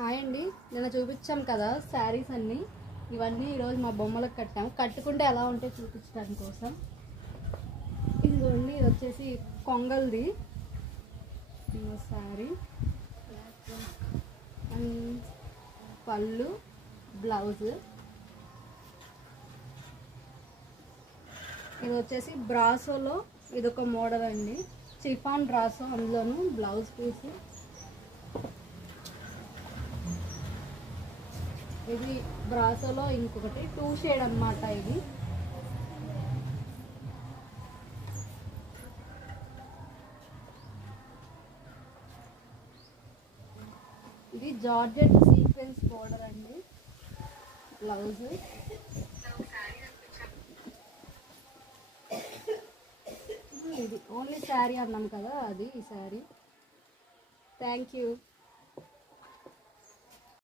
Hi అండి, నిన్న చూపించాం కదా శారీస్ అన్నీ. ఇవన్నీ ఈరోజు మా బొమ్మలకు కట్టాం. కట్టుకుంటే ఎలా ఉంటే చూపించడానికి కోసం. ఇదిగోండి, ఇది వచ్చేసి కొంగల్ది శారీ అండ్ పళ్ళు, బ్లౌజ్. ఇది వచ్చేసి బ్రాసోలో ఇదొక మోడల్ అండి, చిఫాన్ బ్రాసో, అందులోను బ్లౌజ్ పీస్. ఇది బ్రాసోలో ఇంకొకటి 2 షేడ్ అన్నమాట. ఇది జార్జెట్ సీక్వెన్స్ బోర్డర్ అండి, బ్లౌజ్. ఇది ఓన్లీ శారీ అన్నాం కదా, అది ఈ శారీ. Thank you.